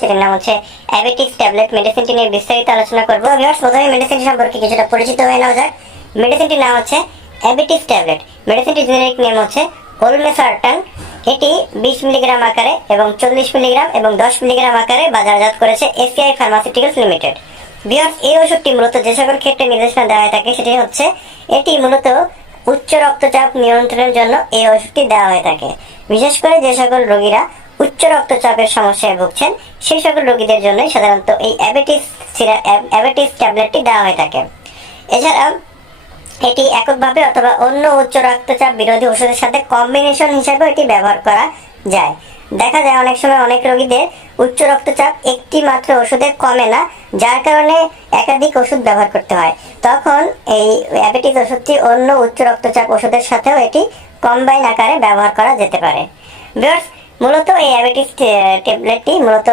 সেটির নাম হচ্ছে অ্যাবেটিস ট্যাবলেট মেডিসিনটি নিয়ে বিস্তারিত আলোচনা করব। ভিউয়ার্স প্রথমে মেডিসিন সম্পর্কে কিছুটা পরিচিত হয়ে নেওয়া যাক। মেডিসিনটির নাম হচ্ছে অ্যাবেটিস ট্যাবলেট মেডিসিনটির জেনেরিক নেম হচ্ছে ওলমেসার্টান এটি বিশ মিলিগ্রাম আকারে এবং চল্লিশ মিলিগ্রাম এবং দশ মিলিগ্রাম আকারে বাজারজাত করেছে এসিআই ফার্মাসিউটিক্যালস লিমিটেড ভিউয়ার্স এই ওষুধটি মূলত যে সকল ক্ষেত্রে নির্দেশনা দেওয়া থাকে, সেটি হচ্ছে এটি মূলত উচ্চ রক্তচাপ নিয়ন্ত্রণের জন্য এই ওষুধটি দেওয়া হয়ে থাকে। বিশেষ করে যে সকল রোগীরা রক্তচাপের সমস্যায় ভুগছেন, সেই সকল রোগীদের জন্যই সাধারণত এই অ্যাবেটিস অ্যাবেটিস ট্যাবলেটটি দেওয়া হয়ে থাকে। এছাড়াও, এটি এককভাবে অথবা অন্য উচ্চ রক্তচাপ বিরোধী ওষুধের সাথে কম্বিনেশন হিসাবে এটি ব্যবহার করা যায়। দেখা যায় অনেক সময় অনেক রোগীদের উচ্চ রক্তচাপ একটি মাত্র ওষুধে কমে না, যার কারণে একাধিক ওষুধ ব্যবহার করতে হয়। তখন এই অ্যাবেটিস ওষুধটি অন্য উচ্চ রক্তচাপ ওষুধের সাথেও এটি কম্বাইন আকারে ব্যবহার করা যেতে পারে। মূলত এই অ্যাবেটিস ট্যাবলেটটি মূলত